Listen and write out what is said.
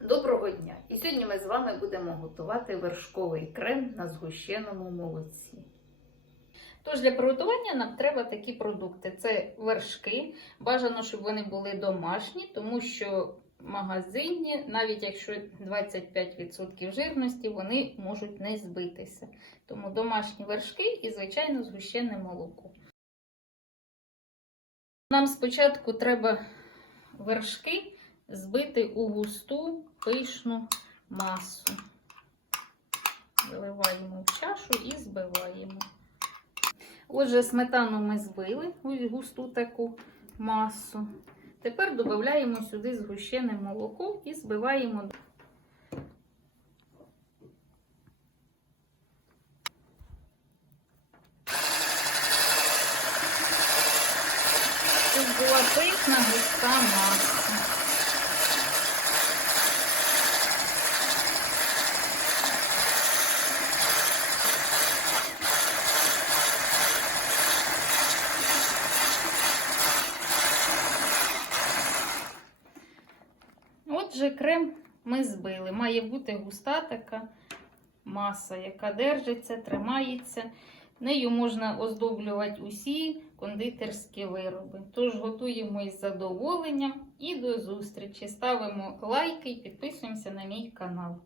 Доброго дня! І сьогодні ми з вами будемо готувати вершковий крем на згущеному молоці. Тож для приготування нам треба такі продукти: це вершки. Бажано, щоб вони були домашні, тому що магазинні, навіть якщо 25% жирності, вони можуть не збитися. Тому домашні вершки і, звичайно, згущене молоко. Нам спочатку треба вершки збити у густу пишну масу. Виливаємо в чашу і збиваємо. Отже, сметану ми збили у густу таку масу. Тепер додаємо сюди згущене молоко і збиваємо. Щоб була пишна густа маса. Отже, крем ми збили. Має бути густа така маса, яка держиться, тримається. Нею можна оздоблювати усі кондитерські вироби. Тож готуємо із задоволенням і до зустрічі. Ставимо лайки і підписуємося на мій канал.